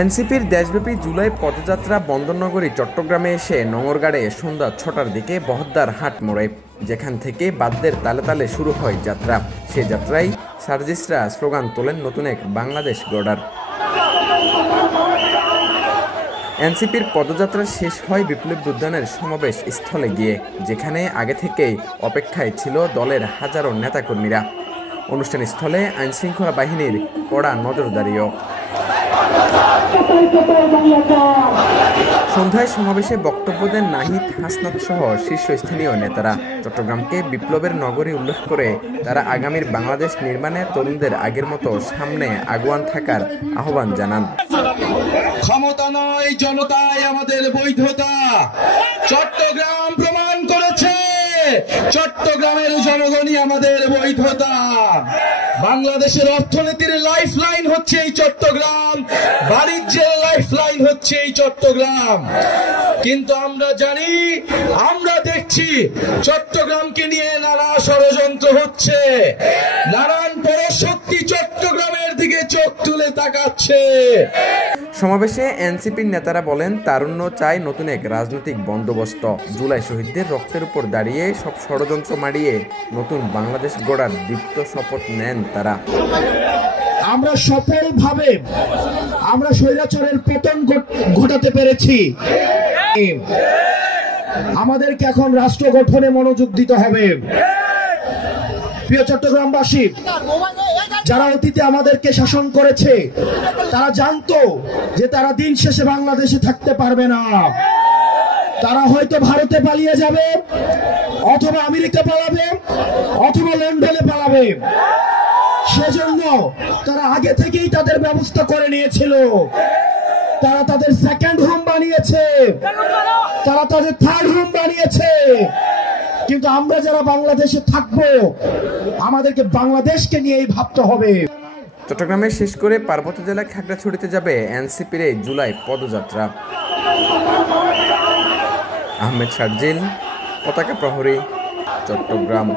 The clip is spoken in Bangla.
এনসিপির দেশব্যাপী জুলাই পদযাত্রা বন্দরনগরী চট্টগ্রামে এসে নোঙরগাড়ে সন্ধ্যা ৬টার দিকে বহদ্দার হাট মোড়ে, যেখান থেকে বাদ্যের তালে তালে শুরু হয় যাত্রা। সেই যাত্রায় সার্জিসরা স্লোগান তোলেন নতুন এক বাংলাদেশ গড়ার। এনসিপির পদযাত্রা শেষ হয় বিপ্লবী উদ্যানের সমাবেশ স্থলে গিয়ে, যেখানে আগে থেকেই অপেক্ষায় ছিল দলের হাজারো নেতাকর্মীরা। অনুষ্ঠানস্থলে আইনশৃঙ্খলা বাহিনীর কড়া নজরদারিও। সন্ধ্যায় সমাবেশে বক্তব্য দেন নাহিদ, হাসনাত সহ শীর্ষস্থানীয় নেতারা। চট্টগ্রামকে বিপ্লবের নগরী উল্লেখ করে তারা আগামীর বাংলাদেশ নির্মাণে তরুণদের আগের মতো সামনে আগুয়ান থাকার আহ্বান জানান। ক্ষমতা নয়, জনতাই আমাদের বৈধতা। চট্টগ্রাম প্রমাণ করেছে চট্টগ্রামের জনগণই আমাদের বৈধতা। বাংলাদেশের অর্থনীতির লাইফলাইন হচ্ছে এই চট্টগ্রাম, বাণিজ্যের লাইফলাইন হচ্ছে এই চট্টগ্রাম। কিন্তু আমরা জানি, আমরা দেখছি চট্টগ্রামকে নিয়ে নানা ষড়যন্ত্র হচ্ছে, নানান পরশক্তি চট্টগ্রামের দিকে চোখ তুলে তাকাচ্ছে। সমাবেশে এনসিপির নেতারা বলেন, তারুণ্য চায় নতুন এক রাজনৈতিক বন্দোবস্ত। জুলাই শহীদদের রক্তের উপর দাঁড়িয়ে সব ষড়যন্ত্র মাড়িয়ে নতুন বাংলাদেশ গড়ার দীপ্ত শপথ নেন তারা। আমরা সফলভাবে আমরা স্বৈরাচারের পতন ঘটাতে পেরেছি। আমাদেরকে এখন রাষ্ট্র গঠনে মনোযোগ দিতে হবে। প্রিয় চট্টগ্রামবাসী, যারা অতীতে আমাদেরকে শাসন করেছে তারা জানতো যে তারা দিন শেষে বাংলাদেশে থাকতে পারবে না। তারা হয়তো ভারতে পালিয়ে যাবে, অথবা আমেরিকা পালাবে, অথবা লন্ডনে পালাবে। সেজন্য তারা আগে থেকেই তাদের ব্যবস্থা করে নিয়েছিল। তারা তাদের সেকেন্ড হোম বানিয়েছে, তারা তাদের থার্ড হোম বানিয়েছে। কিন্তু আমরা যারা বাংলাদেশে থাকবো, আমাদেরকে বাংলাদেশকে নিয়েই ভাবতে হবে। চট্টগ্রামে শেষ করে পার্বত্য জেলা খাগড়াছড়িতে যাবে এনসিপির এই জুলাই পদযাত্রা। আহমেদ শারজিল, পতাকা প্রহরী, চট্টগ্রাম।